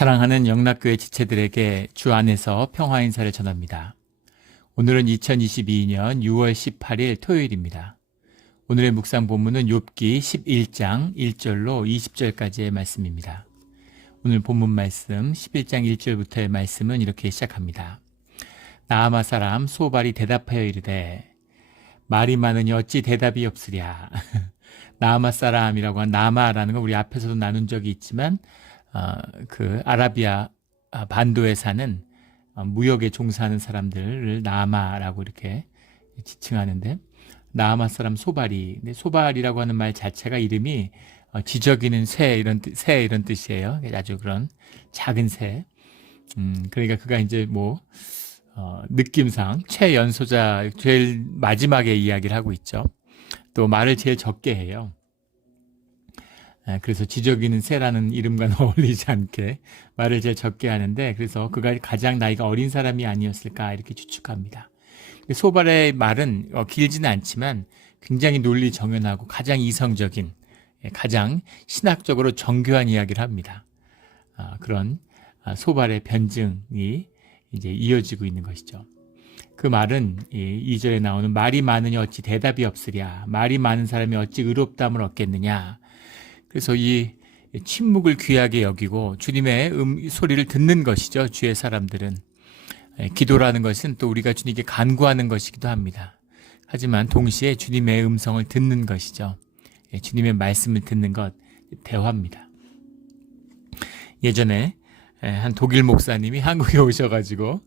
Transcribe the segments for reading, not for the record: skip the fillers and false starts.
사랑하는 영락교회 지체들에게 주 안에서 평화 인사를 전합니다. 오늘은 2022년 6월 18일 토요일입니다. 오늘의 묵상 본문은 욥기 11장 1절로 20절까지의 말씀입니다. 오늘 본문 말씀 11장 1절부터의 말씀은 이렇게 시작합니다. 나아마 사람 소발이 대답하여 이르되 말이 많으니 어찌 대답이 없으랴. 나아마 사람이라고 한 나아마라는 건 우리 앞에서도 나눈 적이 있지만 그 아라비아 반도에 사는 무역에 종사하는 사람들을 나아마라고 이렇게 지칭하는데, 나아마 사람 소발이, 근데 소발이라고 하는 말 자체가 이름이 지저귀는 새 이런 뜻이에요. 아주 그런 작은 새. 그러니까 그가 이제 느낌상 최연소자, 제일 마지막에 이야기를 하고 있죠. 또 말을 제일 적게 해요. 그래서 지저귀는 새라는 이름과는 어울리지 않게 말을 제일 적게 하는데, 그래서 그가 가장 나이가 어린 사람이 아니었을까 이렇게 추측합니다. 소발의 말은 길지는 않지만 굉장히 논리 정연하고 가장 이성적인, 가장 신학적으로 정교한 이야기를 합니다. 그런 소발의 변증이 이제 이어지고 있는 것이죠. 그 말은 2절에 나오는 말이 많으니 어찌 대답이 없으랴. 말이 많은 사람이 어찌 의롭다함을 얻겠느냐. 그래서 이 침묵을 귀하게 여기고 주님의 소리를 듣는 것이죠. 주의 사람들은. 기도라는 것은 또 우리가 주님께 간구하는 것이기도 합니다. 하지만 동시에 주님의 음성을 듣는 것이죠. 주님의 말씀을 듣는 것, 대화입니다. 예전에 한 독일 목사님이 한국에 오셔가지고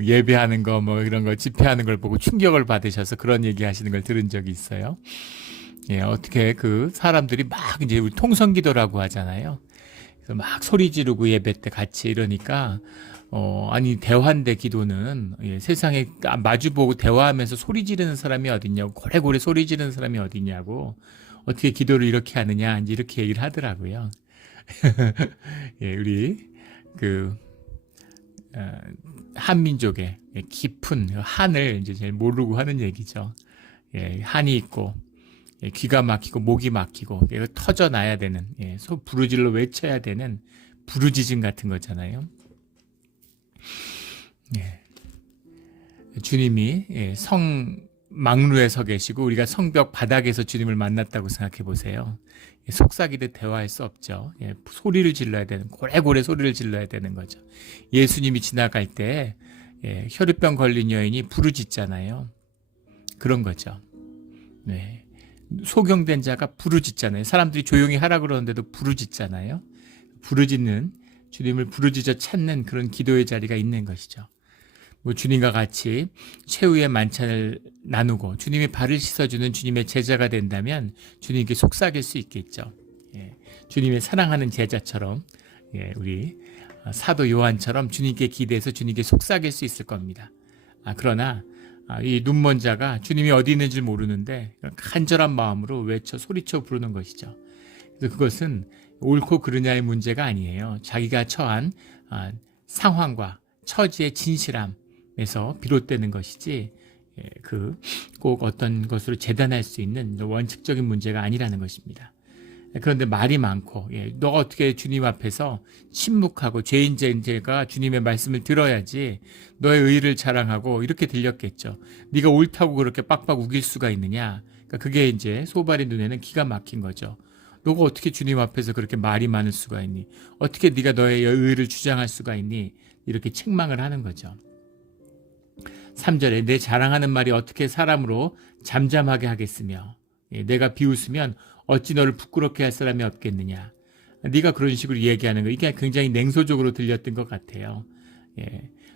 예배하는 거 이런 거 집회하는 걸 보고 충격을 받으셔서 그런 얘기 하시는 걸 들은 적이 있어요. 어떻게 그 사람들이 막 이제 우리 통성기도라고 하잖아요. 그래서 막 소리 지르고 예배 때 같이 이러니까 아니 대화인데 기도는 세상에 마주보고 대화하면서 소리 지르는 사람이 어딨냐고, 고래고래 소리 지르는 사람이 어딨냐고, 어떻게 기도를 이렇게 하느냐 이제 이렇게 얘기를 하더라고요. 우리 한민족의 깊은 한을 이제 잘 모르고 하는 얘기죠. 한이 있고 귀가 막히고 목이 막히고 터져나야 되는, 부르질러 외쳐야 되는 부르짖음 같은 거잖아요. 주님이 성망루에 서 계시고 우리가 성벽 바닥에서 주님을 만났다고 생각해 보세요. 속삭이듯 대화할 수 없죠. 소리를 질러야 되는, 고래고래 소리를 질러야 되는 거죠. 예수님이 지나갈 때 혈루병 걸린 여인이 부르짖잖아요. 그런 거죠. 소경된 자가 부르짖잖아요. 사람들이 조용히 하라 그러는데도 부르짖잖아요. 부르짖는, 주님을 부르짖어 찾는 그런 기도의 자리가 있는 것이죠. 주님과 같이 최후의 만찬을 나누고 주님의 발을 씻어주는 주님의 제자가 된다면 주님께 속삭일 수 있겠죠. 주님의 사랑하는 제자처럼, 우리 사도 요한처럼 주님께 기대해서 주님께 속삭일 수 있을 겁니다. 그러나 이 눈먼 자가 주님이 어디 있는지 모르는데 간절한 마음으로 외쳐 소리쳐 부르는 것이죠. 그래서 그것은 옳고 그르냐의 문제가 아니에요. 자기가 처한 상황과 처지의 진실함에서 비롯되는 것이지, 꼭 어떤 것으로 재단할 수 있는 원칙적인 문제가 아니라는 것입니다. 그런데 말이 많고, 너가 어떻게 주님 앞에서 침묵하고 죄인제가 주님의 말씀을 들어야지 너의 의를 자랑하고 이렇게 들렸겠죠. 네가 옳다고 그렇게 빡빡 우길 수가 있느냐. 그러니까 그게 이제 소발의 눈에는 기가 막힌 거죠. 너가 어떻게 주님 앞에서 그렇게 말이 많을 수가 있니? 어떻게 네가 너의 의를 주장할 수가 있니? 이렇게 책망을 하는 거죠. 3절에 내 자랑하는 말이 어떻게 사람으로 잠잠하게 하겠으며 내가 비웃으면 어찌 너를 부끄럽게 할 사람이 없겠느냐. 네가 그런 식으로 얘기하는 거, 이게 굉장히 냉소적으로 들렸던 것 같아요.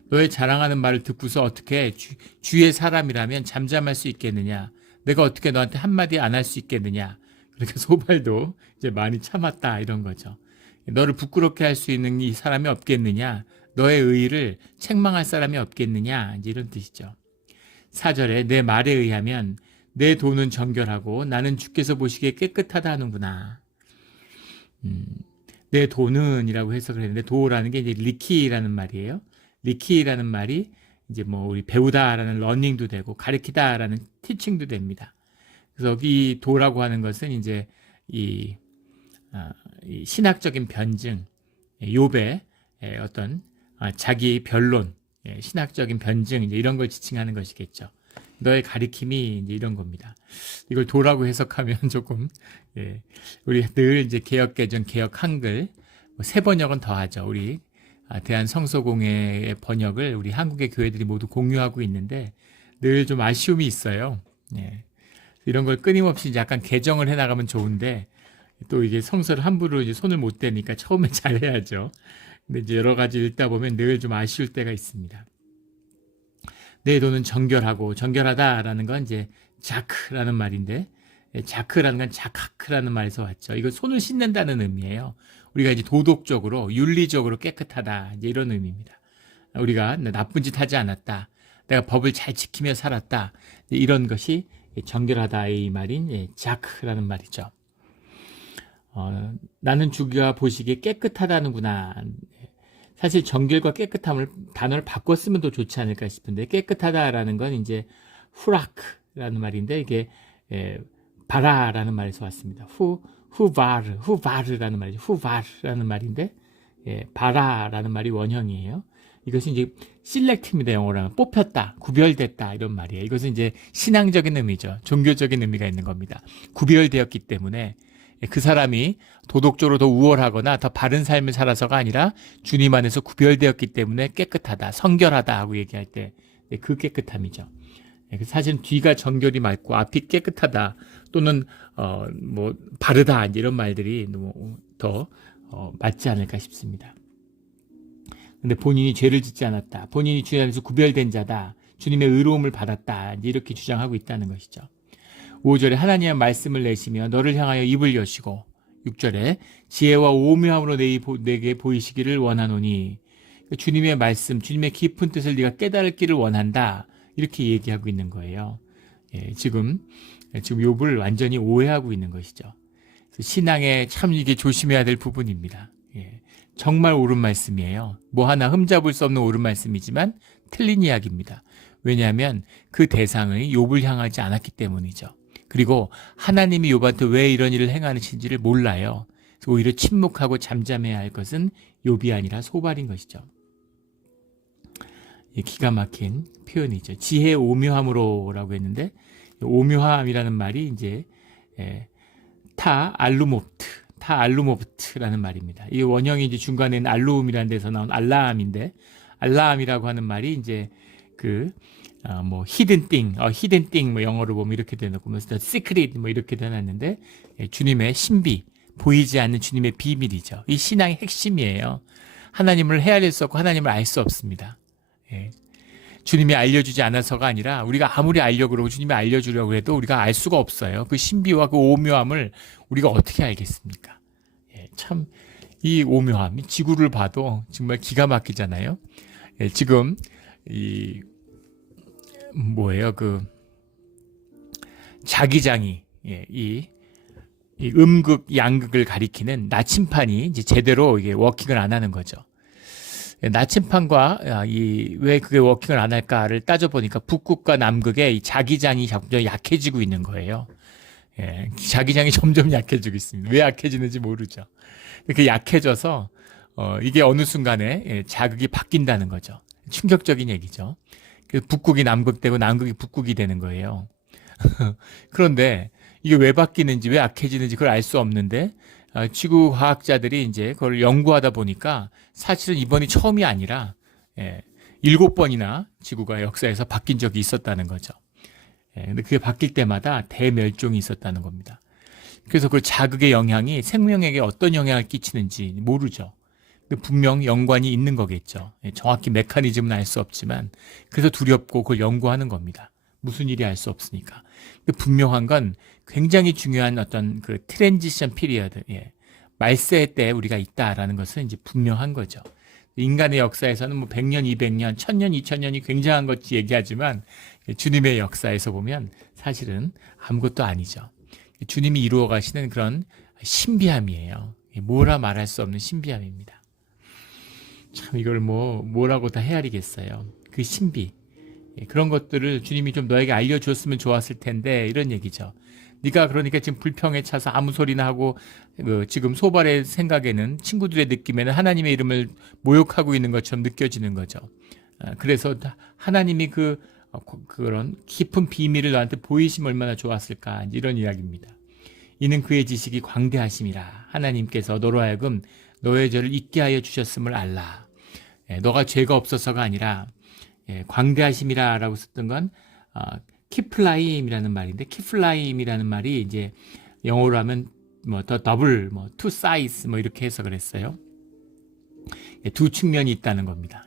너의 자랑하는 말을 듣고서 어떻게 주의 사람이라면 잠잠할 수 있겠느냐. 내가 어떻게 너한테 한마디 안 할 수 있겠느냐. 그러니까 소발도 이제 많이 참았다 이런 거죠. 너를 부끄럽게 할 수 있는 이 사람이 없겠느냐. 너의 의의를 책망할 사람이 없겠느냐. 이제 이런 뜻이죠. 4절에 내 말에 의하면 내 돈은 정결하고 나는 주께서 보시기에 깨끗하다 하는구나. 내 돈은 이라고 해석을 했는데, 도라는 게 이제 리키라는 말이에요. 리키라는 말이 이제 우리 배우다라는 러닝도 되고 가르치다라는 티칭도 됩니다. 그래서 이 도라고 하는 것은 이제 이 신학적인 변증, 욥의 어떤 자기 변론, 신학적인 변증 이제 이런 걸 지칭하는 것이겠죠. 너의 가리킴이 이제 이런 겁니다. 이걸 도라고 해석하면 조금 우리 늘 이제 개혁개정, 개혁 한글 새 번역은 더 하죠. 우리 대한성서공회의 번역을 우리 한국의 교회들이 모두 공유하고 있는데 늘 좀 아쉬움이 있어요. 이런 걸 끊임없이 이제 약간 개정을 해 나가면 좋은데 또 이게 성서를 함부로 이제 손을 못 대니까 처음에 잘해야죠. 근데 이제 여러 가지 읽다 보면 늘 좀 아쉬울 때가 있습니다. 내 돈은 정결하고, 정결하다라는 건 이제 자크라는 말인데, 자크라는 건 자카크라는 말에서 왔죠. 이건 손을 씻는다는 의미예요. 우리가 이제 도덕적으로, 윤리적으로 깨끗하다, 이제 이런 의미입니다. 우리가 나쁜 짓 하지 않았다, 내가 법을 잘 지키며 살았다, 이런 것이 정결하다의 말인 자크라는 말이죠. 나는 주가 보시기에 깨끗하다는구나. 사실 정결과 깨끗함을 단어를 바꿔 쓰면 더 좋지 않을까 싶은데, 깨끗하다라는 건 이제 후라크라는 말인데 이게 바라라는 말에서 왔습니다. 후바르라는 말이죠. 후바르라는 말인데 바라라는 말이 원형이에요. 이것은 이제 셀렉트입니다. 영어로 하면 뽑혔다, 구별됐다 이런 말이에요. 이것은 이제 신앙적인 의미죠. 종교적인 의미가 있는 겁니다. 구별되었기 때문에 그 사람이 도덕적으로 더 우월하거나 더 바른 삶을 살아서가 아니라 주님 안에서 구별되었기 때문에 깨끗하다, 성결하다 하고 얘기할 때 그 깨끗함이죠. 사실은 뒤가 정결이 맞고 앞이 깨끗하다 또는 뭐 바르다 이런 말들이 너무 더 맞지 않을까 싶습니다. 근데 본인이 죄를 짓지 않았다, 본인이 주님 안에서 구별된 자다, 주님의 의로움을 받았다 이렇게 주장하고 있다는 것이죠. 5절에 하나님의 말씀을 내시며 너를 향하여 입을 여시고, 6절에 지혜와 오묘함으로 내게 보이시기를 원하노니, 주님의 말씀, 주님의 깊은 뜻을 네가 깨달기를 원한다 이렇게 얘기하고 있는 거예요. 지금 욥을 완전히 오해하고 있는 것이죠. 신앙에 참 이게 조심해야 될 부분입니다. 정말 옳은 말씀이에요. 뭐 하나 흠잡을 수 없는 옳은 말씀이지만 틀린 이야기입니다. 왜냐하면 그 대상이 욥을 향하지 않았기 때문이죠. 그리고 하나님이 욥한테 왜 이런 일을 행하시는지를 몰라요. 그래서 오히려 침묵하고 잠잠해야 할 것은 욥이 아니라 소발인 것이죠. 기가 막힌 표현이죠. 지혜 오묘함으로라고 했는데, 오묘함이라는 말이 이제 타알루모프트라는 말입니다. 이 원형이 이제 중간에는 알루움이라는 데서 나온 알라함인데, 알라함이라고 하는 말이 이제 뭐 히든 띵 뭐 영어로 보면 이렇게 되놓고 뭐 시크릿 뭐 이렇게 되놨는데, 주님의 신비, 보이지 않는 주님의 비밀이죠. 이 신앙의 핵심이에요. 하나님을 헤아릴 수 없고 하나님을 알 수 없습니다. 주님이 알려주지 않아서가 아니라 우리가 아무리 알려고 그러고 주님이 알려주려고 해도 우리가 알 수가 없어요. 그 신비와 그 오묘함을 우리가 어떻게 알겠습니까? 참 이 오묘함, 이 지구를 봐도 정말 기가 막히잖아요. 지금 자기장이 이 음극, 양극을 가리키는 나침판이 이제 제대로 이게 워킹을 안 하는 거죠. 나침판과 왜 그게 워킹을 안 할까를 따져보니까 북극과 남극의 이 자기장이 점점 약해지고 있는 거예요. 자기장이 점점 약해지고 있습니다. 왜 약해지는지 모르죠. 이렇게 약해져서 이게 어느 순간에 자극이 바뀐다는 거죠. 충격적인 얘기죠. 그래서 북극이 남극되고 남극이 북극이 되는 거예요. 그런데 이게 왜 바뀌는지, 왜 약해지는지 그걸 알 수 없는데, 지구 과학자들이 이제 그걸 연구하다 보니까 사실은 이번이 처음이 아니라 7번이나 지구가 역사에서 바뀐 적이 있었다는 거죠. 근데 그게 바뀔 때마다 대멸종이 있었다는 겁니다. 그래서 그 자극의 영향이 생명에게 어떤 영향을 끼치는지 모르죠. 분명 연관이 있는 거겠죠. 정확히 메커니즘은 알 수 없지만, 그래서 두렵고 그걸 연구하는 겁니다. 무슨 일이 알 수 없으니까. 분명한 건 굉장히 중요한 어떤 그 트랜지션 피리어드, 말세 때 우리가 있다라는 것은 이제 분명한 거죠. 인간의 역사에서는 뭐 100년, 200년, 1000년, 2000년이 굉장한 것이 얘기하지만 주님의 역사에서 보면 사실은 아무것도 아니죠. 주님이 이루어 가시는 그런 신비함이에요. 뭐라 말할 수 없는 신비함입니다. 참 이걸 뭐라고 다 헤아리겠어요. 그 신비. 그런 것들을 주님이 좀 너에게 알려줬으면 좋았을 텐데 이런 얘기죠. 네가 그러니까 지금 불평에 차서 아무 소리나 하고 지금 소발의 생각에는 친구들의 느낌에는 하나님의 이름을 모욕하고 있는 것처럼 느껴지는 거죠. 그래서 하나님이 그런 깊은 비밀을 너한테 보이시면 얼마나 좋았을까 이런 이야기입니다. 이는 그의 지식이 광대하심이라. 하나님께서 너로 하여금 너의 죄를 잊게 하여 주셨음을 알라. 너가 죄가 없어서가 아니라 광대하심이라 라고 썼던 건 키플라임이라는 말인데, 키플라임이라는 말이 이제 영어로 하면 더 더블, 투 사이즈 이렇게 해서 그랬어요. 두 측면이 있다는 겁니다.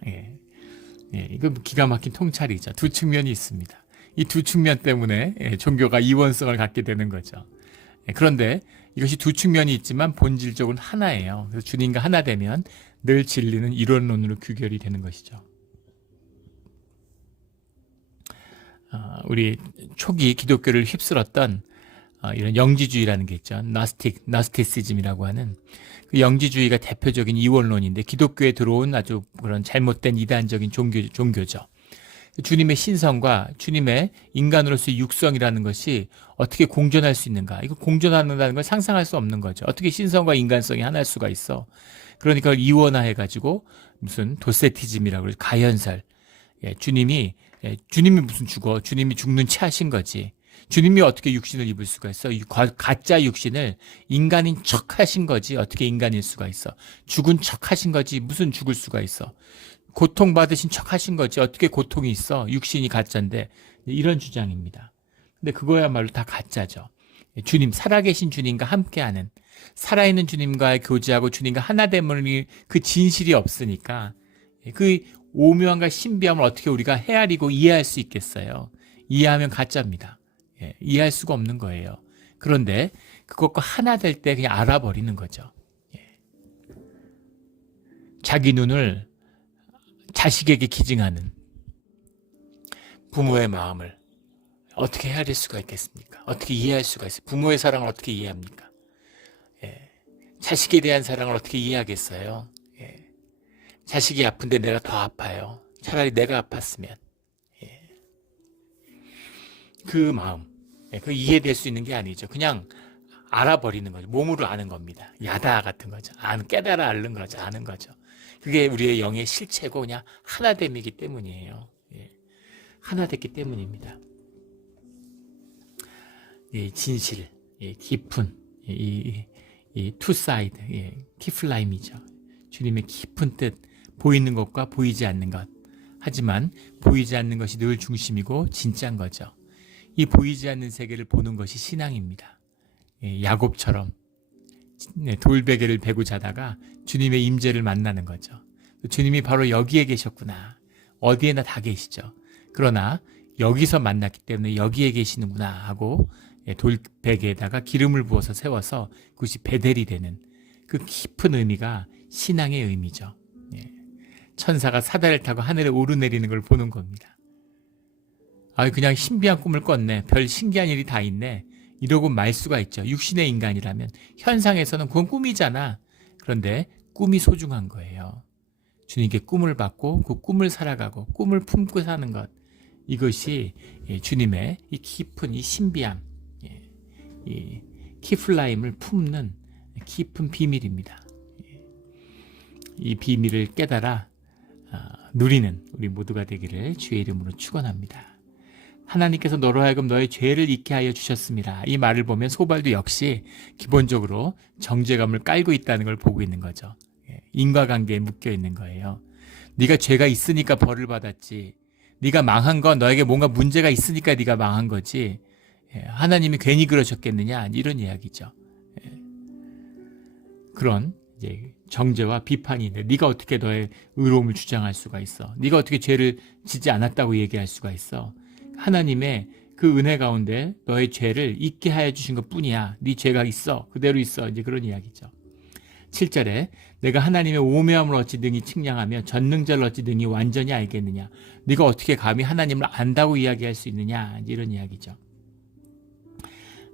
이거 기가 막힌 통찰이죠. 두 측면이 있습니다. 이 두 측면 때문에 종교가 이원성을 갖게 되는 거죠. 그런데 이것이 두 측면이 있지만 본질적으로 하나예요. 그래서 주님과 하나 되면 늘 진리는 이론론으로 규결이 되는 것이죠. 우리 초기 기독교를 휩쓸었던 이런 영지주의라는 게 있죠. 나스티시즘이라고 하는 그 영지주의가 대표적인 이원론인데, 기독교에 들어온 아주 그런 잘못된 이단적인 종교죠. 주님의 신성과 주님의 인간으로서의 육성이라는 것이 어떻게 공존할 수 있는가? 이거 공존한다는 걸 상상할 수 없는 거죠. 어떻게 신성과 인간성이 하나일 수가 있어? 그러니까 그걸 이원화해가지고 무슨 도세티즘이라고 그러죠. 가현설. 주님이 무슨 죽어? 주님이 죽는 채 하신 거지. 주님이 어떻게 육신을 입을 수가 있어? 가짜 육신을 인간인 척 하신 거지. 어떻게 인간일 수가 있어? 죽은 척 하신 거지. 무슨 죽을 수가 있어? 고통받으신 척 하신 거지. 어떻게 고통이 있어? 육신이 가짜인데. 이런 주장입니다. 근데 그거야말로 다 가짜죠. 주님, 살아계신 주님과 함께하는, 살아있는 주님과의 교제하고 주님과 하나됨을 그 진실이 없으니까 그 오묘함과 신비함을 어떻게 우리가 헤아리고 이해할 수 있겠어요? 이해하면 가짜입니다. 이해할 수가 없는 거예요. 그런데 그것과 하나 될 때 그냥 알아버리는 거죠. 자기 눈을 자식에게 기증하는 부모의 마음을 어떻게 헤아릴 수가 있겠습니까? 어떻게 이해할 수가 있어요? 부모의 사랑을 어떻게 이해합니까? 자식에 대한 사랑을 어떻게 이해하겠어요? 자식이 아픈데 내가 더 아파요. 차라리 내가 아팠으면. 그 마음, 그 이해될 수 있는 게 아니죠. 그냥 알아버리는 거죠. 몸으로 아는 겁니다. 야다 같은 거죠. 깨달아 앓는 거죠. 아는 거죠. 그게 우리의 영의 실체고 그냥 하나됨이기 때문이에요. 하나 됐기 때문입니다. 진실, 깊은, 이 투사이드, 키플라임이죠. 주님의 깊은 뜻, 보이는 것과 보이지 않는 것. 하지만 보이지 않는 것이 늘 중심이고 진짜인 거죠. 이 보이지 않는 세계를 보는 것이 신앙입니다. 야곱처럼 돌베개를 베고 자다가 주님의 임재를 만나는 거죠. 주님이 바로 여기에 계셨구나. 어디에나 다 계시죠. 그러나 여기서 만났기 때문에 여기에 계시는구나 하고 돌베개에다가 기름을 부어서 세워서 그것이 베델이 되는 그 깊은 의미가 신앙의 의미죠. 천사가 사다리를 타고 하늘에 오르내리는 걸 보는 겁니다. 그냥 신비한 꿈을 꿨네. 별 신기한 일이 다 있네. 이러고 말 수가 있죠. 육신의 인간이라면. 현상에서는 그건 꿈이잖아. 그런데 꿈이 소중한 거예요. 주님께 꿈을 받고 그 꿈을 살아가고 꿈을 품고 사는 것. 이것이 주님의 이 깊은 이 신비함, 이 키플라임을 품는 깊은 비밀입니다. 이 비밀을 깨달아 누리는 우리 모두가 되기를 주의 이름으로 축원합니다. 하나님께서 너로 하여금 너의 죄를 잊게 하여 주셨습니다. 이 말을 보면 소발도 역시 기본적으로 정죄감을 깔고 있다는 걸 보고 있는 거죠. 인과관계에 묶여 있는 거예요. 네가 죄가 있으니까 벌을 받았지. 네가 망한 건 너에게 뭔가 문제가 있으니까 네가 망한 거지. 하나님이 괜히 그러셨겠느냐 이런 이야기죠. 그런 이제 정죄와 비판이 있는데 네가 어떻게 너의 의로움을 주장할 수가 있어? 네가 어떻게 죄를 짓지 않았다고 얘기할 수가 있어? 하나님의 그 은혜 가운데 너의 죄를 잊게 하여 주신 것뿐이야. 네 죄가 있어. 그대로 있어. 이제 그런 이야기죠. 7절에 내가 하나님의 오묘함을 어찌 능히 측량하며 전능자를 어찌 능히 완전히 알겠느냐. 네가 어떻게 감히 하나님을 안다고 이야기할 수 있느냐. 이제 이런 이야기죠.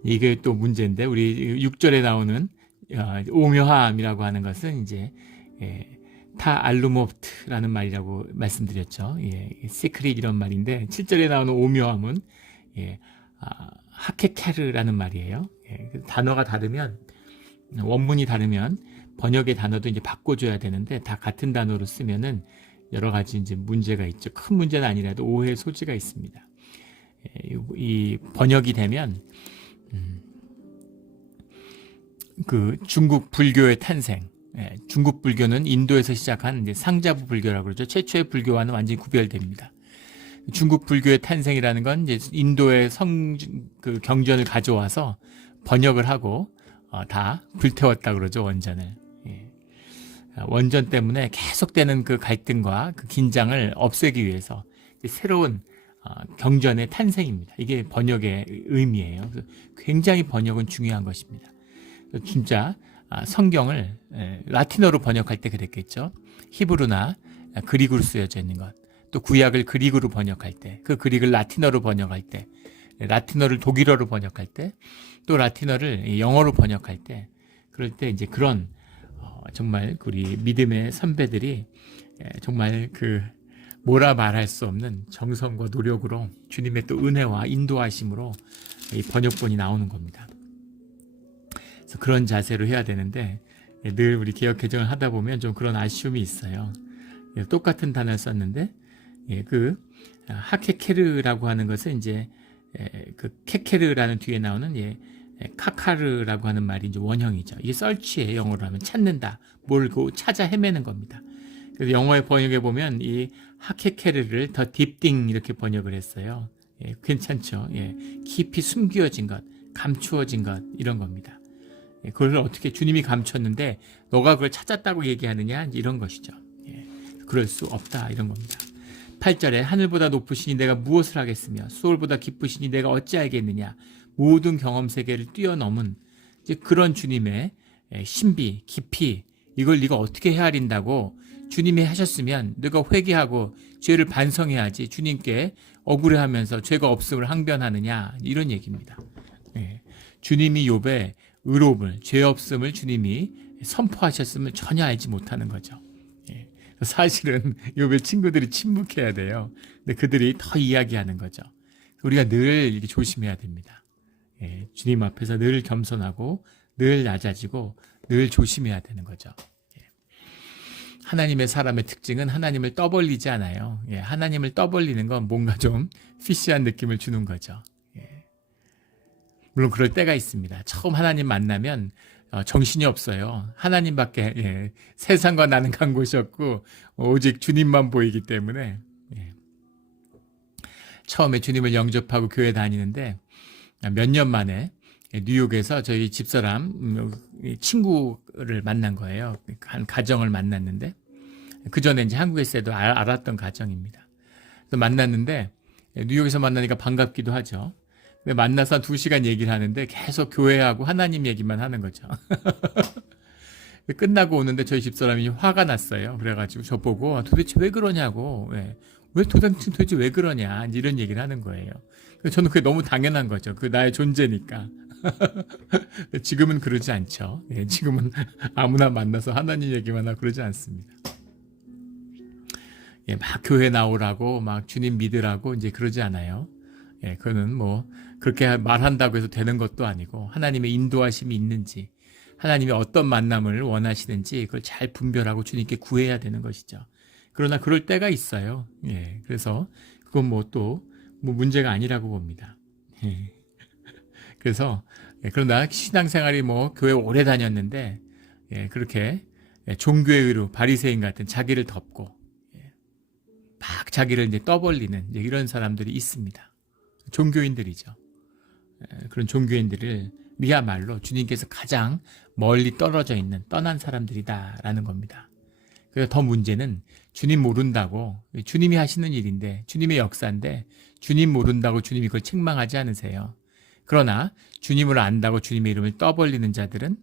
이게 또 문제인데 우리 6절에 나오는 오묘함이라고 하는 것은 이제 타 알루모프트라는 말이라고 말씀드렸죠. 시크릿 이런 말인데 7절에 나오는 오묘함은 하케케르라는 말이에요. 예, 단어가 다르면, 원문이 다르면 번역의 단어도 이제 바꿔줘야 되는데, 다 같은 단어로 쓰면은 여러 가지 이제 문제가 있죠. 큰 문제는 아니라도 오해의 소지가 있습니다. 이 번역이 되면 그 중국 불교의 탄생, 중국 불교는 인도에서 시작한 이제 상자부 불교라고 그러죠. 최초의 불교와는 완전히 구별됩니다. 중국 불교의 탄생이라는 건 이제 인도의 그 경전을 가져와서 번역을 하고 다 불태웠다 그러죠, 원전을. 원전 때문에 계속되는 그 갈등과 그 긴장을 없애기 위해서 새로운 경전의 탄생입니다. 이게 번역의 의미예요. 굉장히 번역은 중요한 것입니다. 진짜 성경을 라틴어로 번역할 때 그랬겠죠. 히브리나 그리크로 쓰여져 있는 것. 또 구약을 그리크로 번역할 때, 그 그리크를 라틴어로 번역할 때, 라틴어를 독일어로 번역할 때, 또 라틴어를 영어로 번역할 때, 그럴 때 이제 그런 정말 우리 믿음의 선배들이 정말 그 뭐라 말할 수 없는 정성과 노력으로 주님의 또 은혜와 인도하심으로 이 번역본이 나오는 겁니다. 그래서 그런 자세로 해야 되는데 늘 우리 개역 개정을 하다 보면 좀 그런 아쉬움이 있어요. 똑같은 단어를 썼는데 그 하케케르라고 하는 것은 이제 그 케케르라는 뒤에 나오는 카카르라고 하는 말이 이제 원형이죠. 이게 서치예요. 영어로 하면 찾는다. 뭘 찾아 헤매는 겁니다. 그래서 영어의 번역에 보면 이 하케케르를 더 딥딩 이렇게 번역을 했어요. 괜찮죠. 깊이 숨겨진 것, 감추어진 것 이런 겁니다. 그걸 어떻게 주님이 감췄는데 너가 그걸 찾았다고 얘기하느냐 이런 것이죠. 그럴 수 없다 이런 겁니다. 8절에 하늘보다 높으시니 내가 무엇을 하겠으며 수월보다 깊으시니 내가 어찌 알겠느냐 모든 경험 세계를 뛰어넘은 이제 그런 주님의 신비, 깊이 이걸 네가 어떻게 헤아린다고 주님이 하셨으면 네가 회개하고 죄를 반성해야지 주님께 억울해하면서 죄가 없음을 항변하느냐 이런 얘기입니다. 주님이 욥의 의로움을 죄 없음을 주님이 선포하셨음을 전혀 알지 못하는 거죠. 사실은 욥의 친구들이 침묵해야 돼요. 근데 그들이 더 이야기하는 거죠. 우리가 늘 이렇게 조심해야 됩니다. 주님 앞에서 늘 겸손하고 늘 낮아지고 늘 조심해야 되는 거죠. 하나님의 사람의 특징은 하나님을 떠벌리지 않아요. 하나님을 떠벌리는 건 뭔가 좀 피시한 느낌을 주는 거죠. 물론 그럴 때가 있습니다. 처음 하나님 만나면 정신이 없어요. 하나님밖에 세상과 나는 간 곳이 없고 오직 주님만 보이기 때문에 처음에 주님을 영접하고 교회 다니는데 몇 년 만에 뉴욕에서 저희 집사람 친구를 만난 거예요. 한 가정을 만났는데 그 전에 이제 한국에서도 알았던 가정입니다. 그래서 만났는데 뉴욕에서 만나니까 반갑기도 하죠. 근데 만나서 2시간 얘기를 하는데 계속 교회하고 하나님 얘기만 하는 거죠. 끝나고 오는데 저희 집사람이 화가 났어요. 그래가지고 저보고 도대체 왜 그러냐고, 왜 도대체 왜 그러냐 이런 얘기를 하는 거예요. 저는 그게 너무 당연한 거죠. 그 나의 존재니까. 지금은 그러지 않죠. 지금은 아무나 만나서 하나님 얘기만 하고 그러지 않습니다. 막 교회 나오라고 막 주님 믿으라고 이제 그러지 않아요. 그거는 뭐 그렇게 말한다고 해서 되는 것도 아니고 하나님의 인도하심이 있는지 하나님이 어떤 만남을 원하시는지 그걸 잘 분별하고 주님께 구해야 되는 것이죠. 그러나 그럴 때가 있어요. 그래서 그건 뭐 또 문제가 아니라고 봅니다. 그래서 그러나 신앙생활이 뭐 교회 오래 다녔는데 그렇게 종교의 의로 바리새인 같은 자기를 덮고 막 자기를 이제 떠벌리는 이제 이런 사람들이 있습니다. 종교인들이죠. 그런 종교인들을 미야말로 주님께서 가장 멀리 떨어져 있는 떠난 사람들이다라는 겁니다. 그래서 더 문제는 주님 모른다고 주님이 하시는 일인데 주님의 역사인데 주님 모른다고 주님이 그걸 책망하지 않으세요. 그러나 주님을 안다고 주님의 이름을 떠벌리는 자들은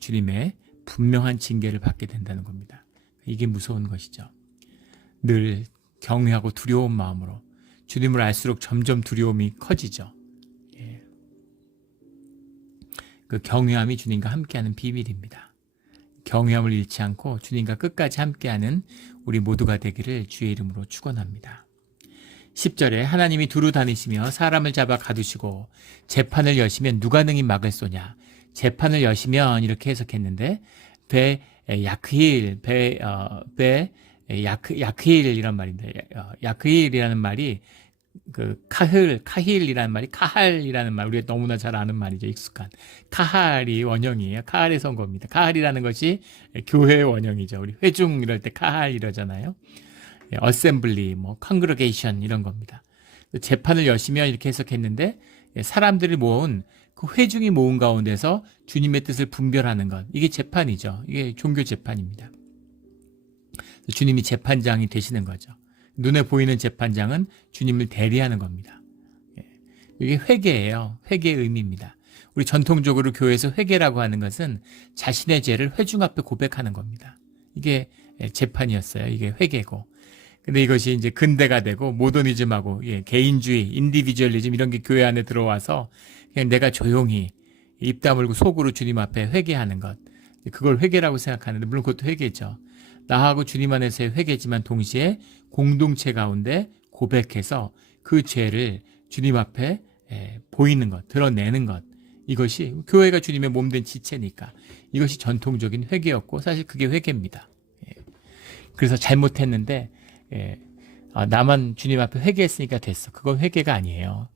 주님의 분명한 징계를 받게 된다는 겁니다. 이게 무서운 것이죠. 늘 경외하고 두려운 마음으로 주님을 알수록 점점 두려움이 커지죠. 그 경외함이 주님과 함께하는 비밀입니다. 경외함을 잃지 않고 주님과 끝까지 함께하는 우리 모두가 되기를 주의 이름으로 축원합니다. 10절에 하나님이 두루 다니시며 사람을 잡아 가두시고 재판을 여시면 누가 능히 막을 쏘냐. 재판을 여시면 이렇게 해석했는데 야크힐이란 말인데 야크힐이라는 말이 그 카힐이라는 말이 카할이라는 말, 우리가 너무나 잘 아는 말이죠. 익숙한 카할이 원형이에요. 카할에서 온 겁니다. 카할이라는 것이 교회의 원형이죠. 우리 회중 이럴 때 카할 이러잖아요. 어셈블리, 뭐 컨그레게이션 이런 겁니다. 재판을 여시면 이렇게 해석했는데 사람들이 모은 그 회중이 모은 가운데서 주님의 뜻을 분별하는 것, 이게 재판이죠. 이게 종교 재판입니다. 주님이 재판장이 되시는 거죠. 눈에 보이는 재판장은 주님을 대리하는 겁니다. 이게 회개예요. 회개의 의미입니다. 우리 전통적으로 교회에서 회개라고 하는 것은 자신의 죄를 회중 앞에 고백하는 겁니다. 이게 재판이었어요. 이게 회개고. 근데 이것이 이제 근대가 되고 모더니즘하고 개인주의, 인디비주얼리즘 이런 게 교회 안에 들어와서 그냥 내가 조용히 입 다물고 속으로 주님 앞에 회개하는 것. 그걸 회개라고 생각하는데 물론 그것도 회개죠. 나하고 주님 안에서의 회개지만 동시에 공동체 가운데 고백해서 그 죄를 주님 앞에 보이는 것, 드러내는 것. 이것이 교회가 주님의 몸된 지체니까 이것이 전통적인 회개였고 사실 그게 회개입니다. 그래서 잘못했는데 나만 주님 앞에 회개했으니까 됐어. 그건 회개가 아니에요.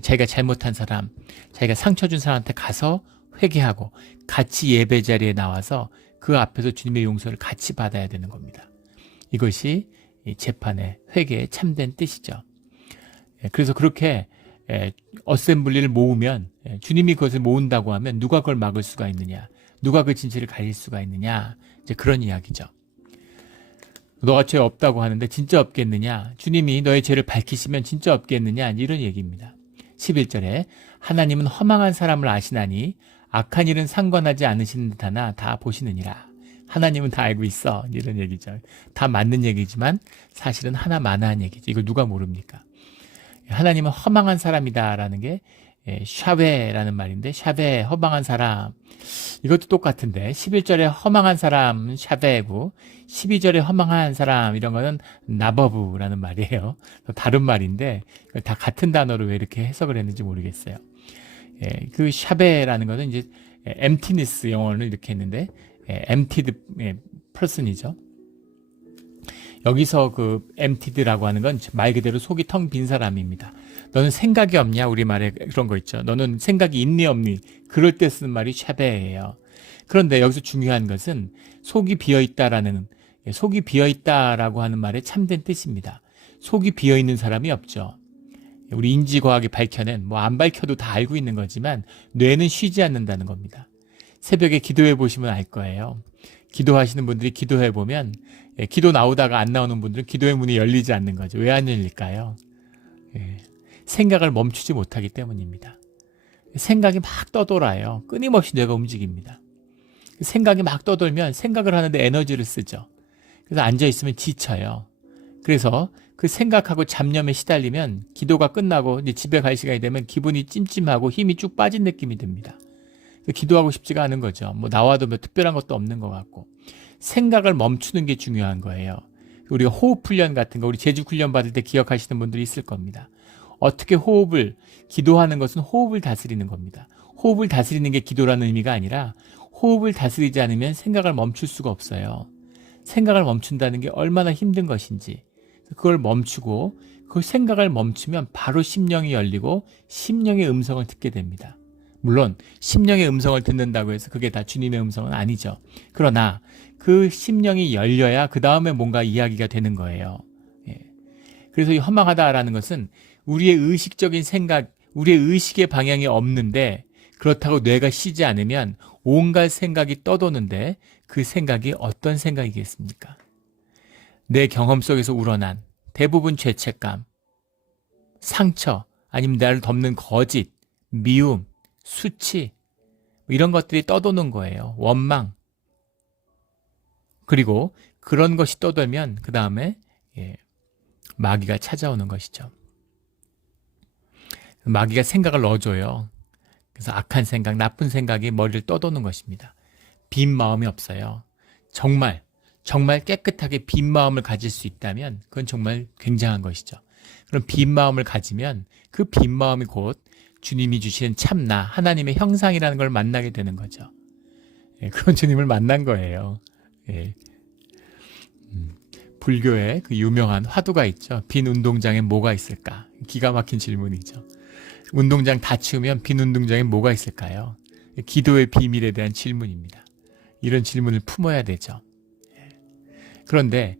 자기가 잘못한 사람, 자기가 상처 준 사람한테 가서 회개하고 같이 예배 자리에 나와서 그 앞에서 주님의 용서를 같이 받아야 되는 겁니다. 이것이 재판의 회개의 참된 뜻이죠. 그래서 그렇게 어셈블리를 모으면 주님이 그것을 모은다고 하면 누가 그걸 막을 수가 있느냐, 누가 그 진실을 가릴 수가 있느냐, 이제 그런 이야기죠. 너가 죄 없다고 하는데 진짜 없겠느냐, 주님이 너의 죄를 밝히시면 진짜 없겠느냐, 이런 얘기입니다. 11절에 하나님은 허망한 사람을 아시나니 악한 일은 상관하지 않으시는 듯하나 다 보시느니라. 하나님은 다 알고 있어, 이런 얘기죠. 다 맞는 얘기지만 사실은 하나마나한 얘기죠. 이걸 누가 모릅니까? 하나님은 허망한 사람이다라는 게 샤베라는 말인데, 샤베, 허망한 사람, 이것도 똑같은데 11절에 허망한 사람 샤베고 12절에 허망한 사람 이런 거는 나버브라는 말이에요. 다른 말인데 다 같은 단어로 왜 이렇게 해석을 했는지 모르겠어요. 그 샤베라는 거는 이제 emptiness 영어를 이렇게 했는데 emptied person이죠. 여기서 그 emptied라고 하는 건 말 그대로 속이 텅 빈 사람입니다. 너는 생각이 없냐? 우리말에 그런 거 있죠. 너는 생각이 있니 없니? 그럴 때 쓰는 말이 샤베예요. 그런데 여기서 중요한 것은 속이 비어있다라는, 속이 비어있다라고 하는 말의 참된 뜻입니다. 속이 비어있는 사람이 없죠. 우리 인지과학이 밝혀낸, 뭐 안 밝혀도 다 알고 있는 거지만 뇌는 쉬지 않는다는 겁니다. 새벽에 기도해 보시면 알 거예요. 기도하시는 분들이 기도해 보면 기도 나오다가 안 나오는 분들은 기도의 문이 열리지 않는 거죠. 왜 안 열릴까요? 생각을 멈추지 못하기 때문입니다. 생각이 막 떠돌아요. 끊임없이 뇌가 움직입니다. 생각이 막 떠돌면 생각을 하는데 에너지를 쓰죠. 그래서 앉아있으면 지쳐요. 그래서 그 생각하고 잡념에 시달리면 기도가 끝나고 이제 집에 갈 시간이 되면 기분이 찜찜하고 힘이 쭉 빠진 느낌이 듭니다. 기도하고 싶지가 않은 거죠. 뭐 나와도 뭐 특별한 것도 없는 것 같고. 생각을 멈추는 게 중요한 거예요. 우리가 호흡 훈련 같은 거, 우리 제주 훈련 받을 때 기억하시는 분들이 있을 겁니다. 어떻게 호흡을, 기도하는 것은 호흡을 다스리는 겁니다. 호흡을 다스리는 게 기도라는 의미가 아니라 호흡을 다스리지 않으면 생각을 멈출 수가 없어요. 생각을 멈춘다는 게 얼마나 힘든 것인지 그걸 멈추고 그 생각을 멈추면 바로 심령이 열리고 심령의 음성을 듣게 됩니다. 물론 심령의 음성을 듣는다고 해서 그게 다 주님의 음성은 아니죠. 그러나 그 심령이 열려야 그 다음에 뭔가 이야기가 되는 거예요. 그래서 이 허망하다라는 것은 우리의 의식적인 생각, 우리의 의식의 방향이 없는데 그렇다고 뇌가 쉬지 않으면 온갖 생각이 떠도는데 그 생각이 어떤 생각이겠습니까? 내 경험 속에서 우러난 대부분 죄책감, 상처, 아니면 나를 덮는 거짓, 미움, 수치, 이런 것들이 떠도는 거예요. 원망. 그리고 그런 것이 떠돌면 그 다음에 마귀가 찾아오는 것이죠. 마귀가 생각을 넣어줘요. 그래서 악한 생각, 나쁜 생각이 머리를 떠도는 것입니다. 빈 마음이 없어요. 정말 깨끗하게 빈 마음을 가질 수 있다면 그건 정말 굉장한 것이죠. 그런 빈 마음을 가지면 그 빈 마음이 곧 주님이 주신 참나, 하나님의 형상이라는 걸 만나게 되는 거죠. 그런 주님을 만난 거예요. 불교에 그 유명한 화두가 있죠. 빈 운동장에 뭐가 있을까? 기가 막힌 질문이죠. 운동장 다 치우면 빈 운동장에 뭐가 있을까요? 기도의 비밀에 대한 질문입니다. 이런 질문을 품어야 되죠. 그런데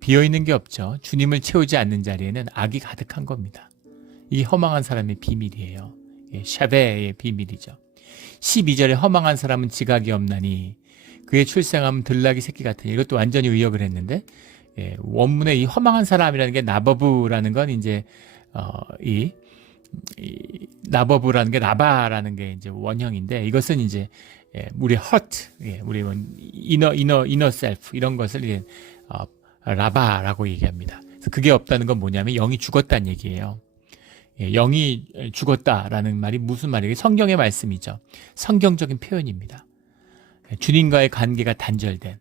비어있는 게 없죠. 주님을 채우지 않는 자리에는 악이 가득한 겁니다. 이 허망한 사람의 비밀이에요. 샤베의 비밀이죠. 12절에 허망한 사람은 지각이 없나니 그의 출생함은 들나귀 새끼 같으니, 이것도 완전히 의역을 했는데, 원문에 이 허망한 사람이라는 게 나버브라는 건 이제 이 나버브라는 게 라바라는 게 이제 원형인데, 이것은 이제 우리 heart, 우리 inner self 이런 것을 이제 라바라고 얘기합니다. 그래서 그게 없다는 건 뭐냐면 영이 죽었다는 얘기예요. 영이 죽었다라는 말이 무슨 말이에요? 성경의 말씀이죠. 성경적인 표현입니다. 주님과의 관계가 단절된,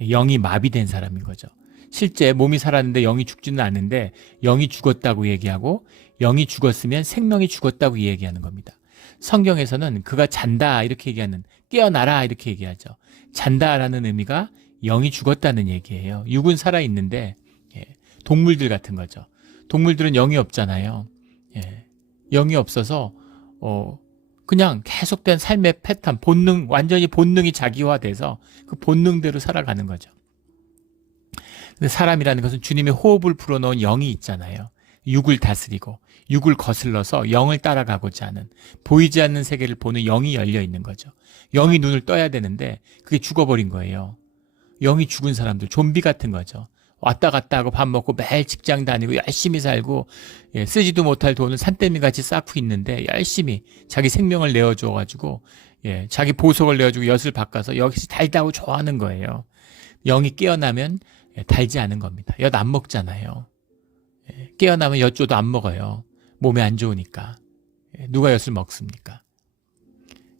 영이 마비된 사람인 거죠. 실제 몸이 살았는데 영이 죽지는 않는데 영이 죽었다고 얘기하고, 영이 죽었으면 생명이 죽었다고 얘기하는 겁니다. 성경에서는 그가 잔다 이렇게 얘기하는, 깨어나라 이렇게 얘기하죠. 잔다라는 의미가 영이 죽었다는 얘기예요. 육은 살아있는데 동물들 같은 거죠. 동물들은 영이 없잖아요. 영이 없어서 그냥 계속된 삶의 패턴, 본능, 완전히 본능이 자기화돼서 그 본능대로 살아가는 거죠. 근데 사람이라는 것은 주님의 호흡을 불어넣은 영이 있잖아요. 육을 다스리고 육을 거슬러서 영을 따라가고자 하는, 보이지 않는 세계를 보는 영이 열려 있는 거죠. 영이 눈을 떠야 되는데 그게 죽어버린 거예요. 영이 죽은 사람들, 좀비 같은 거죠. 왔다 갔다 하고 밥 먹고 매일 직장 다니고 열심히 살고 쓰지도 못할 돈을 산더미같이 쌓고 있는데 열심히 자기 생명을 내어줘가지고 자기 보석을 내어주고 엿을 바꿔서 엿이 달다고 좋아하는 거예요. 영이 깨어나면 달지 않은 겁니다. 엿 안 먹잖아요. 깨어나면 엿 줘도 안 먹어요. 몸에 안 좋으니까. 누가 엿을 먹습니까?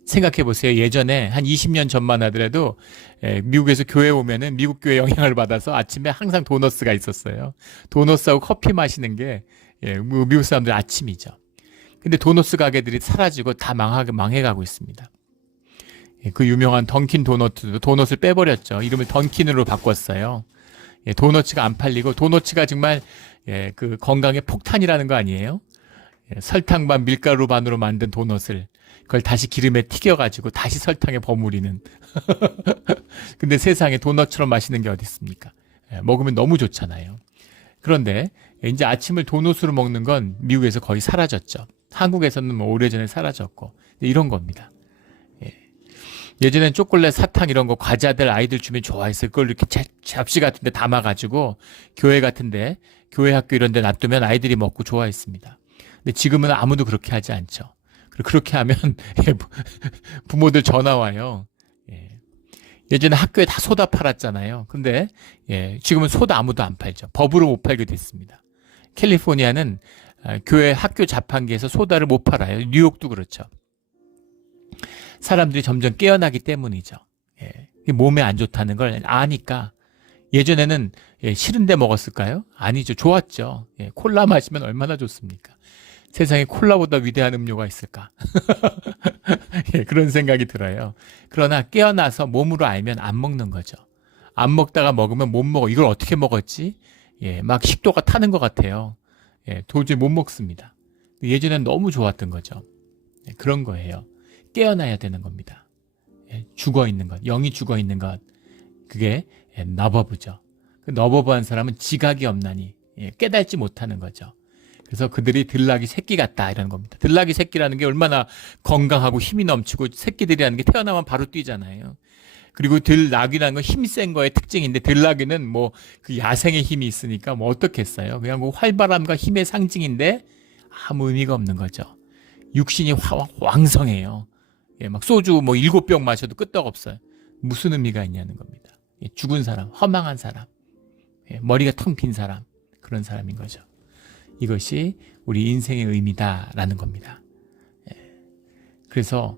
생각해 보세요. 예전에 한 20년 전만 하더라도 미국에서 교회 오면은 미국 교회 영향을 받아서 아침에 항상 도너스가 있었어요. 도너스하고 커피 마시는 게 미국 사람들 아침이죠. 근데 도너스 가게들이 사라지고 다 망해가고 있습니다. 그 유명한 던킨 도너트도 도넛을 빼버렸죠. 이름을 던킨으로 바꿨어요. 도너츠가 안 팔리고, 도너츠가 정말 그 건강에 폭탄이라는 거 아니에요? 설탕 반 밀가루 반으로 만든 도넛을 그걸 다시 기름에 튀겨가지고 다시 설탕에 버무리는. 근데 세상에 도넛처럼 맛있는 게 어디 있습니까? 먹으면 너무 좋잖아요. 그런데 이제 아침을 도넛으로 먹는 건 미국에서 거의 사라졌죠. 한국에서는 뭐 오래전에 사라졌고, 이런 겁니다. 예전엔 초콜릿, 사탕 이런 거 과자들 아이들 주면 좋아했어요. 그걸 이렇게 잡시 같은 데 담아가지고 교회 같은 데, 교회 학교 이런 데 놔두면 아이들이 먹고 좋아했습니다. 근데 지금은 아무도 그렇게 하지 않죠. 그렇게 하면 부모들 전화 와요. 예전에 학교에 다 소다 팔았잖아요. 근데 지금은 소다 아무도 안 팔죠. 법으로 못 팔게 됐습니다. 캘리포니아는 교회 학교 자판기에서 소다를 못 팔아요. 뉴욕도 그렇죠. 사람들이 점점 깨어나기 때문이죠. 몸에 안 좋다는 걸 아니까. 예전에는 싫은데 먹었을까요? 아니죠. 좋았죠. 콜라 마시면 얼마나 좋습니까? 세상에 콜라보다 위대한 음료가 있을까? 그런 생각이 들어요. 그러나 깨어나서 몸으로 알면 안 먹는 거죠. 안 먹다가 먹으면 못 먹어. 이걸 어떻게 먹었지? 막 식도가 타는 것 같아요. 도저히 못 먹습니다. 예전엔 너무 좋았던 거죠. 그런 거예요. 깨어나야 되는 겁니다. 죽어있는 것, 영이 죽어있는 것, 그게 너버브죠. 그 너버브한 사람은 지각이 없나니 깨닫지 못하는 거죠. 그래서 그들이 들나귀 새끼 같다 이런 겁니다. 들나귀 새끼라는 게 얼마나 건강하고 힘이 넘치고, 새끼들이라는 게 태어나면 바로 뛰잖아요. 그리고 들나귀라는 건 힘이 센 거의 특징인데, 들나귀는 뭐 그 야생의 힘이 있으니까 뭐 어떻겠어요. 그냥 뭐 활발함과 힘의 상징인데 아무 의미가 없는 거죠. 육신이 왕성해요. 막 소주 뭐 7병 마셔도 끄떡없어요. 무슨 의미가 있냐는 겁니다. 죽은 사람, 허망한 사람, 머리가 텅 빈 사람, 그런 사람인 거죠. 이것이 우리 인생의 의미다라는 겁니다. 그래서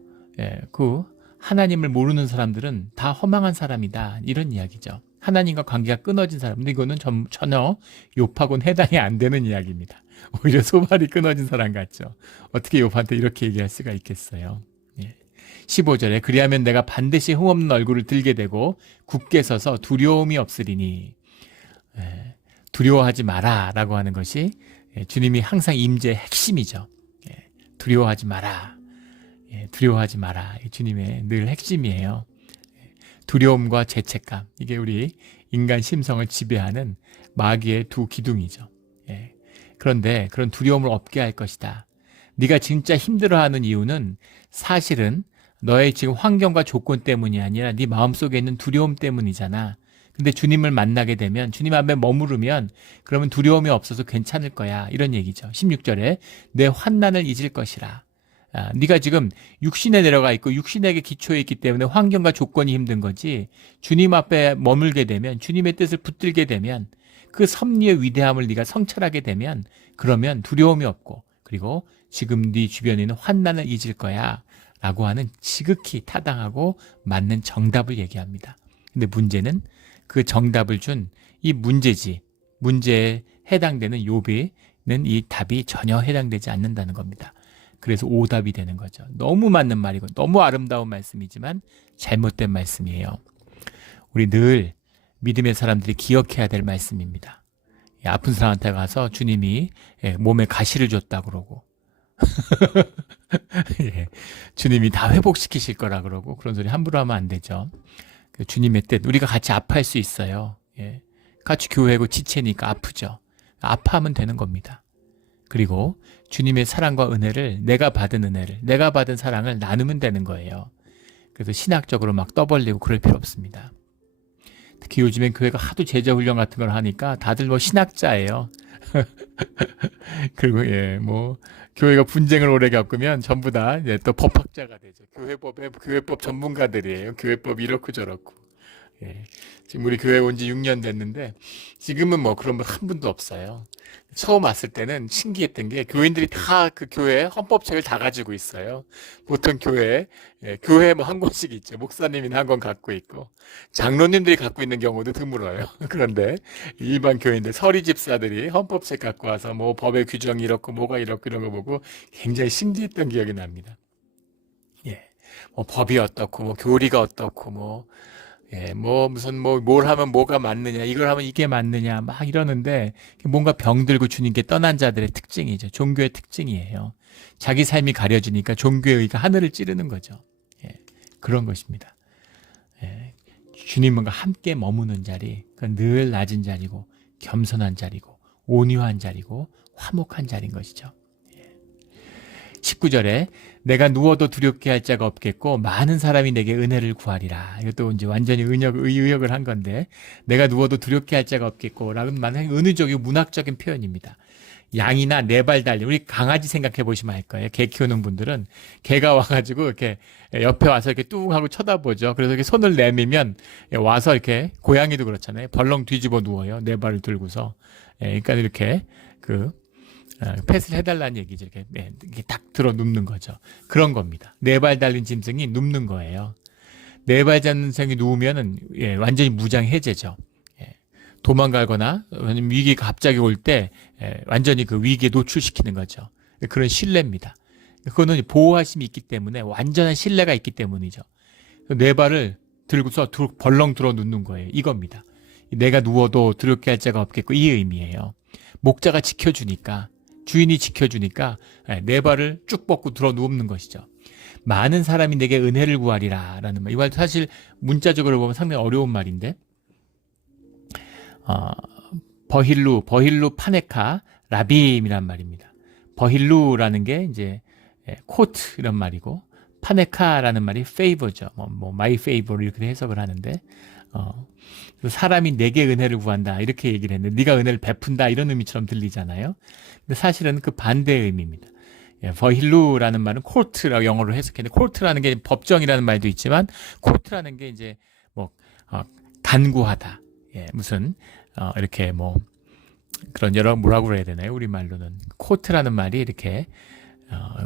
그 하나님을 모르는 사람들은 다 허망한 사람이다, 이런 이야기죠. 하나님과 관계가 끊어진 사람. 근데 이거는 전혀 욥하고는 해당이 안 되는 이야기입니다. 오히려 소발이 끊어진 사람 같죠. 어떻게 욥한테 이렇게 얘기할 수가 있겠어요. 15절에 그리하면 내가 반드시 흠없는 얼굴을 들게 되고 굳게 서서 두려움이 없으리니. 두려워하지 마라 라고 하는 것이 주님이 항상 임재의 핵심이죠. 두려워하지 마라. 두려워하지 마라. 주님의 늘 핵심이에요. 두려움과 죄책감. 이게 우리 인간 심성을 지배하는 마귀의 두 기둥이죠. 그런데 그런 두려움을 없게 할 것이다. 네가 진짜 힘들어하는 이유는 사실은 너의 지금 환경과 조건 때문이 아니라 네 마음속에 있는 두려움 때문이잖아. 근데 주님을 만나게 되면 주님 앞에 머무르면 그러면 두려움이 없어서 괜찮을 거야. 이런 얘기죠. 16절에 내 환난을 잊을 것이라. 네가 지금 육신에 내려가 있고 육신에게 기초해 있기 때문에 환경과 조건이 힘든 거지. 주님 앞에 머물게 되면 주님의 뜻을 붙들게 되면 그 섭리의 위대함을 네가 성찰하게 되면 그러면 두려움이 없고 그리고 지금 네 주변에 있는 환난을 잊을 거야 라고 하는 지극히 타당하고 맞는 정답을 얘기합니다. 근데 문제는 그 정답을 준 이 문제에 해당되는 욥에는 이 답이 전혀 해당되지 않는다는 겁니다. 그래서 오답이 되는 거죠. 너무 맞는 말이고 너무 아름다운 말씀이지만 잘못된 말씀이에요. 우리 늘 믿음의 사람들이 기억해야 될 말씀입니다. 아픈 사람한테 가서 주님이 몸에 가시를 줬다 그러고 주님이 다 회복시키실 거라 그러고 그런 소리 함부로 하면 안 되죠. 주님의 뜻, 우리가 같이 아파할 수 있어요. 같이 교회고 지체니까 아프죠. 아파하면 되는 겁니다. 그리고 주님의 사랑과 은혜를 내가 받은 은혜를 내가 받은 사랑을 나누면 되는 거예요. 그래서 신학적으로 막 떠벌리고 그럴 필요 없습니다. 특히 요즘엔 교회가 하도 제자훈련 같은 걸 하니까 다들 뭐 신학자예요. 그리고 교회가 분쟁을 오래 겪으면 전부 다 또 법학자가 되죠. 교회법 전문가들이에요. 교회법 이렇고 저렇고. 지금 우리 교회 온 지 6년 됐는데 지금은 뭐 그런 분 한 분도 없어요. 처음 왔을 때는 신기했던 게 교인들이 다 그 교회 헌법책을 다 가지고 있어요. 보통 교회 뭐 한 권씩 있죠. 목사님이 한 권 갖고 있고 장로님들이 갖고 있는 경우도 드물어요. 그런데 일반 교인들 서리 집사들이 헌법책 갖고 와서 뭐 법의 규정이 이렇고 뭐가 이렇고 이런 거 보고 굉장히 신기했던 기억이 납니다. 뭐 법이 어떻고 뭐 교리가 어떻고 뭘 하면 뭐가 맞느냐, 이걸 하면 이게 맞느냐, 막 이러는데, 뭔가 병들고 주님께 떠난 자들의 특징이죠. 종교의 특징이에요. 자기 삶이 가려지니까 종교의 의가 하늘을 찌르는 거죠. 그런 것입니다. 주님과 함께 머무는 자리, 그건 늘 낮은 자리고, 겸손한 자리고, 온유한 자리고, 화목한 자리인 것이죠. 19절에 내가 누워도 두렵게 할 자가 없겠고 많은 사람이 내게 은혜를 구하리라. 이것도 이제 완전히 의역을 한 건데 내가 누워도 두렵게 할 자가 없겠고 라는 말은 은유적이고 문학적인 표현입니다. 양이나 네 발 달린 우리 강아지 생각해 보시면 알 거예요. 개 키우는 분들은 개가 와가지고 이렇게 옆에 와서 이렇게 뚱 하고 쳐다보죠. 그래서 이렇게 손을 내밀면 와서 이렇게 고양이도 그렇잖아요. 벌렁 뒤집어 누워요. 네 발을 들고서. 그러니까 이렇게 펫을 해달라는 얘기죠. 이렇게 딱 들어 눕는 거죠. 그런 겁니다. 네 발 달린 짐승이 눕는 거예요. 네 발 짐승이 누우면은 완전히 무장 해제죠. 도망가거나 위기가 갑자기 올 때 완전히 그 위기에 노출시키는 거죠. 그런 신뢰입니다. 그거는 보호하심이 있기 때문에 완전한 신뢰가 있기 때문이죠. 네 발을 들고서 벌렁 들어 눕는 거예요. 이겁니다. 내가 누워도 두렵게 할 자가 없겠고 이 의미예요. 목자가 지켜주니까 주인이 지켜주니까 네 발을 쭉 뻗고 들어 누우는 것이죠. 많은 사람이 내게 은혜를 구하리라 라는 말. 이 말 사실 문자적으로 보면 상당히 어려운 말인데 버힐루 파네카 라빔이란 말입니다. 버힐루라는 게 이제 코트 이런 말이고 파네카라는 말이 페이버죠. 뭐 마이 페이버 이렇게 해석을 하는데 사람이 내게 은혜를 구한다 이렇게 얘기를 했는데 네가 은혜를 베푼다 이런 의미처럼 들리잖아요. 근데 사실은 그 반대의 의미입니다. 버힐루라는 말은 코르트라고 영어로 해석했는데 코르트라는 게 법정이라는 말도 있지만 코르트라는 게 이제 간구하다. 무슨 이렇게 그런 여러 뭐라고 그래야 되나요? 우리말로는 코르트라는 말이 이렇게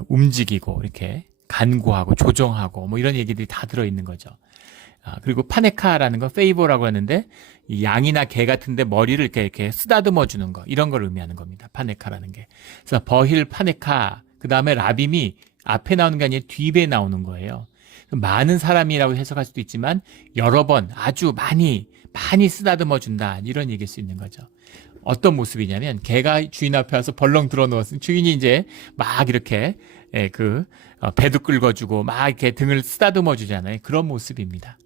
움직이고 이렇게 간구하고 조정하고 이런 얘기들이 다 들어 있는 거죠. 그리고 파네카라는 건 페이버라고 하는데 이 양이나 개 같은데 머리를 이렇게 쓰다듬어 주는 거, 이런 걸 의미하는 겁니다. 파네카라는 게. 그래서 버힐 파네카, 그 다음에 라빔이 앞에 나오는 게 아니라 뒤에 나오는 거예요. 많은 사람이라고 해석할 수도 있지만 여러 번 아주 많이 쓰다듬어 준다, 이런 얘기일 수 있는 거죠. 어떤 모습이냐면 개가 주인 앞에 와서 벌렁 들어 누웠으면 주인이 이제 막 이렇게 배도 긁어주고 막 이렇게 등을 쓰다듬어 주잖아요. 그런 모습입니다.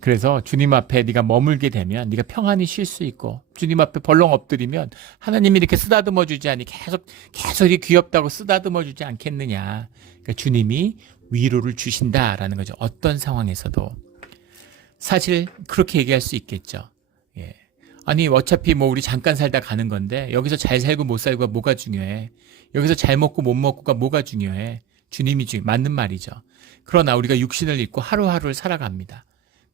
그래서 주님 앞에 네가 머물게 되면 네가 평안히 쉴 수 있고, 주님 앞에 벌렁 엎드리면 하나님이 이렇게 쓰다듬어 주지 않니 계속 이렇게 귀엽다고 쓰다듬어 주지 않겠느냐. 그러니까 주님이 위로를 주신다라는 거죠. 어떤 상황에서도. 사실 그렇게 얘기할 수 있겠죠. 아니 어차피 우리 잠깐 살다 가는 건데 여기서 잘 살고 못 살고가 뭐가 중요해. 여기서 잘 먹고 못 먹고가 뭐가 중요해. 주님이 맞는 말이죠. 그러나 우리가 육신을 입고 하루하루를 살아갑니다.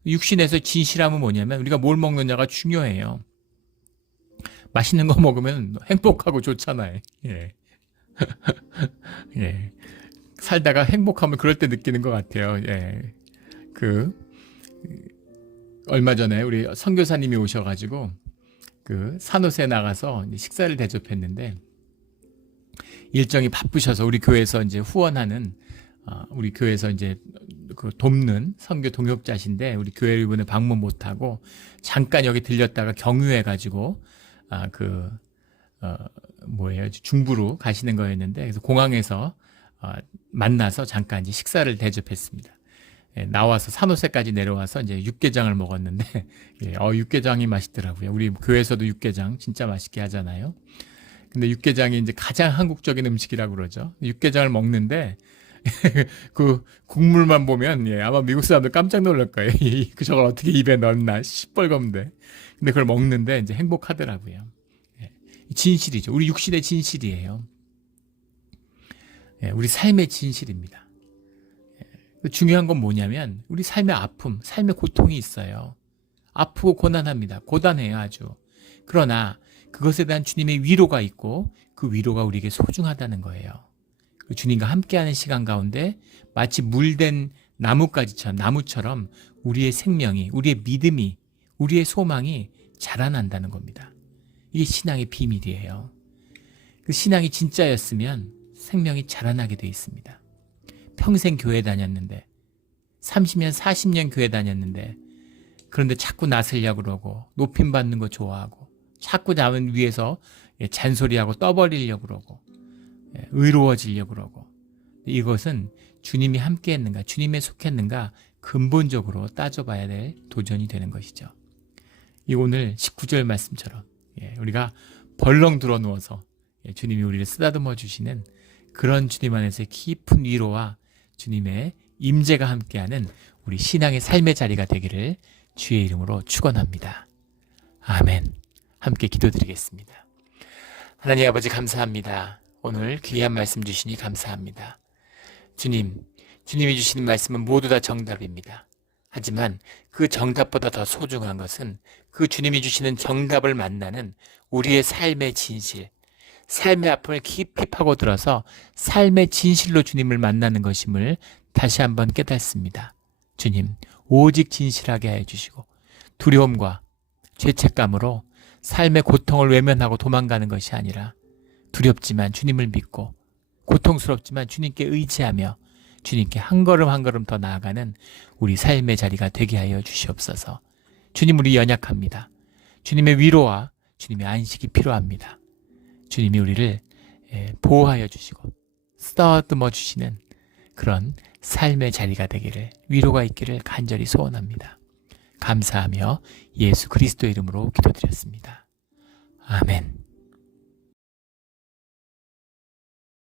육신에서 진실함은 뭐냐면 우리가 뭘 먹느냐가 중요해요. 맛있는 거 먹으면 행복하고 좋잖아요. 살다가 행복하면 그럴 때 느끼는 것 같아요. 얼마 전에 우리 선교사님이 오셔가지고 산호세 나가서 식사를 대접했는데, 일정이 바쁘셔서 우리 교회에서 이제 후원하는 우리 교회에서 이제 돕는 선교 동역자신데 우리 교회를 이번에 방문 못하고 잠깐 여기 들렸다가 경유해가지고 중부로 가시는 거였는데, 그래서 공항에서 만나서 잠깐 이제 식사를 대접했습니다. 나와서 산호세까지 내려와서 이제 육개장을 먹었는데 육개장이 맛있더라고요. 우리 교회에서도 육개장 진짜 맛있게 하잖아요. 근데 육개장이 이제 가장 한국적인 음식이라고 그러죠. 육개장을 먹는데 그 국물만 보면 아마 미국 사람들 깜짝 놀랄 거예요. 저걸 어떻게 입에 넣나 시뻘건데. 근데 그걸 먹는데 이제 행복하더라고요. 진실이죠. 우리 육신의 진실이에요. 우리 삶의 진실입니다. 중요한 건 뭐냐면 우리 삶의 아픔, 삶의 고통이 있어요. 아프고 고난합니다. 고단해요, 아주. 그러나 그것에 대한 주님의 위로가 있고 그 위로가 우리에게 소중하다는 거예요. 주님과 함께하는 시간 가운데 마치 물된 나무처럼 우리의 생명이, 우리의 믿음이, 우리의 소망이 자라난다는 겁니다. 이게 신앙의 비밀이에요. 그 신앙이 진짜였으면 생명이 자라나게 돼 있습니다. 평생 교회 다녔는데 30년, 40년 교회 다녔는데 그런데 자꾸 나서려고 그러고 높임 받는 거 좋아하고 자꾸 남은 위에서 잔소리하고 떠벌리려고 그러고 의로워지려고 그러고, 이것은 주님이 함께 했는가, 주님에 속했는가 근본적으로 따져봐야 될 도전이 되는 것이죠. 이 오늘 19절 말씀처럼 우리가 벌렁 들어 누워서 주님이 우리를 쓰다듬어 주시는 그런 주님 안에서의 깊은 위로와 주님의 임재가 함께하는 우리 신앙의 삶의 자리가 되기를 주의 이름으로 축원합니다. 아멘. 함께 기도드리겠습니다. 하나님 아버지 감사합니다. 오늘 귀한 말씀 주시니 감사합니다. 주님이 주시는 말씀은 모두 다 정답입니다. 하지만 그 정답보다 더 소중한 것은 그 주님이 주시는 정답을 만나는 우리의 삶의 진실, 삶의 아픔을 깊이 파고들어서 삶의 진실로 주님을 만나는 것임을 다시 한번 깨닫습니다. 주님, 오직 진실하게 하여 주시고 두려움과 죄책감으로 삶의 고통을 외면하고 도망가는 것이 아니라 두렵지만 주님을 믿고 고통스럽지만 주님께 의지하며 주님께 한 걸음 한 걸음 더 나아가는 우리 삶의 자리가 되게 하여 주시옵소서. 주님, 우리 연약합니다. 주님의 위로와 주님의 안식이 필요합니다. 주님이 우리를 보호하여 주시고 쓰다듬어 주시는 그런 삶의 자리가 되기를, 위로가 있기를 간절히 소원합니다. 감사하며 예수 그리스도 이름으로 기도드렸습니다. 아멘.